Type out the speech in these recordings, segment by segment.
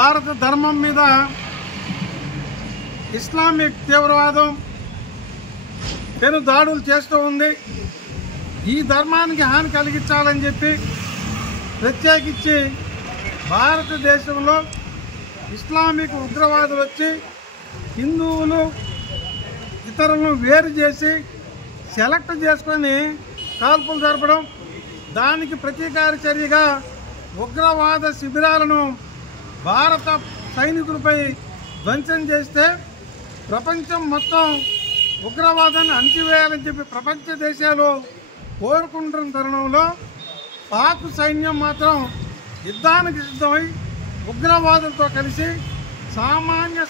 భారత ధర్మం మీద ఇస్లామిక్ తీవ్రవాదం పెను దాడులు చేస్తూ ఉంది. ఈ ధర్మానికి హాని కలిగించాలని చెప్పి ప్రత్యేకించి భారతదేశంలో ఇస్లామిక్ ఉగ్రవాదులు వచ్చి హిందువులు ఇతరులను వేరు చేసి సెలెక్ట్ చేసుకొని కాల్పులు జరపడం, దానికి ప్రతీకార చర్యగా ఉగ్రవాద శిబిరాలను భారత సైనికులపై ధ్వంసం చేస్తే ప్రపంచం మొత్తం ఉగ్రవాదాన్ని అణచివేయాలని చెప్పి ప్రపంచ దేశాలు కోరుకుంటున్న తరుణంలో పాక్ సైన్యం మాత్రం యుద్ధానికి సిద్ధమై ఉగ్రవాదులతో కలిసి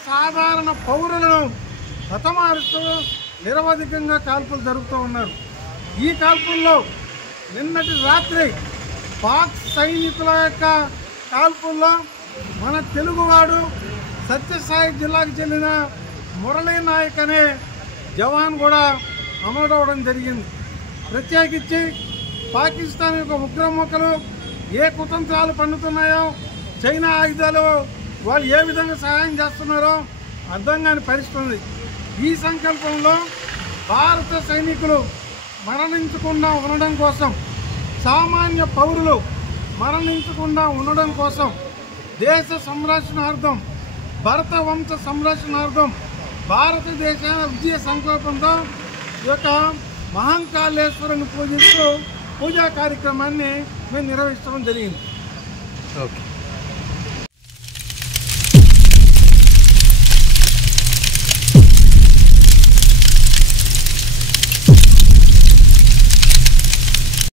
సాధారణ పౌరులను హతమారుస్తూ నిరవధికంగా కాల్పులు జరుపుతూ ఉన్నారు. ఈ కాల్పుల్లో నిన్నటి రాత్రి పాక్ సైనికుల యొక్క కాల్పుల్లో మన తెలుగువాడు సత్యసాయి జిల్లాకు చెందిన మురళీ నాయక్ అనే జవాన్ కూడా అమరుడవడం జరిగింది. ప్రత్యేకించి పాకిస్తాన్ యొక్క ఉగ్రముఖలు ఏ కుతంత్రాలు పన్నుతున్నాయో, చైనా ఆయుధాలు వాళ్ళు ఏ విధంగా సహాయం చేస్తున్నారో అర్థం కాని పరిస్థితుంది. ఈ సంకల్పంలో భారత సైనికులు మరణించకుండా ఉండడం కోసం, సామాన్య పౌరులు మరణించకుండా ఉండడం కోసం, దేశ సంరక్షణార్థం, భరత వంశ సంరక్షణార్థం భారతదేశ విజయ సంకల్పంతో ఈ యొక్క మహంకాళేశ్వరుని పూజిస్తూ పూజా కార్యక్రమాన్ని మేము నిర్వహించడం జరిగింది. ఓకే.